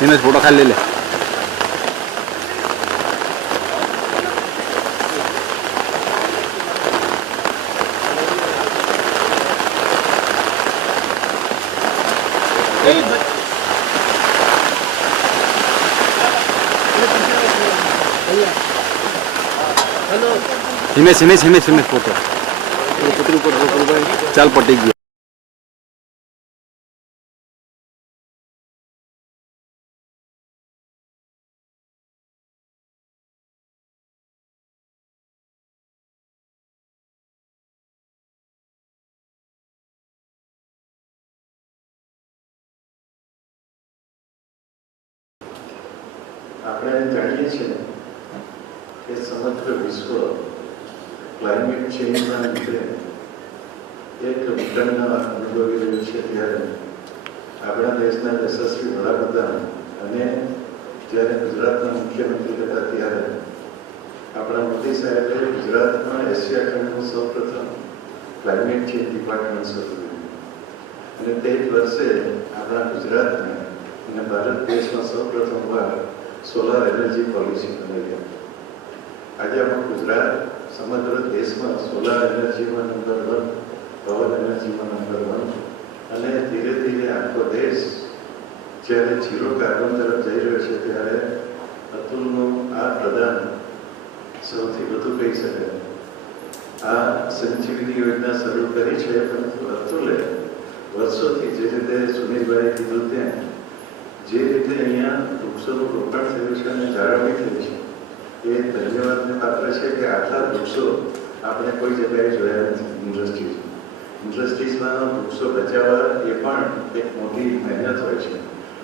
Himesh photo ખાલી લઈ લે. હિમેશ હિમેશ હિમેશ હિમેશ ફોટો. ચાલ પટી ગયો. આપણે જાણીએ છીએ કે સમગ્ર વિશ્વ ક્લાઇમેટ ચેન્જના લીધે એક વિકટના અનુભવી રહ્યું છે ત્યારે. આપણા દેશના યશસ્વી વડાપ્રધાન અને જ્યારે ગુજરાતના મુખ્યમંત્રી હતા ત્યારે આપણા મોદી સાહેબે ગુજરાતમાં એશિયા ખંડનું સૌપ્રથમ ક્લાઇમેટ ચેન્જ ડિપાર્ટમેન્ટ શરૂ કર્યું. અને તે જ વર્ષે આપણા ગુજરાતને અને ભારત દેશમાં સૌપ્રથમ વાર સોલાર એનર્જી પોલિસી બનાવી આજે આપણું ગુજરાત, સમગ્ર દેશમાં સોલાર એનર્જીમાં નંબર વન પવન એનર્જીમાં નંબર વન અને ધીરે ધીરે આખો દેશ જ્યારે ઝીરો કાર્બન તરફ જઈ રહ્યો છે ત્યારે અતુલનું આ પ્રદાન સૌથી વધુ કહી શકાય. આ સંજીવની યોજના શરૂ કરી છે, પરંતુ અતુલે જે રીતે અહીંયા વૃક્ષોનું રોપણ થયું છે અને જાળવણી થઈ છે, એ ધન્યવાદને પાત્ર છે કે આટલા વૃક્ષો આપણે કોઈ જગ્યાએ જોયા નથી ઇન્ડસ્ટ્રીઝ ઇન્ડસ્ટ્રીઝમાં વૃક્ષો બચાવવા એ પણ એક મોટી મહેનત હોય છે.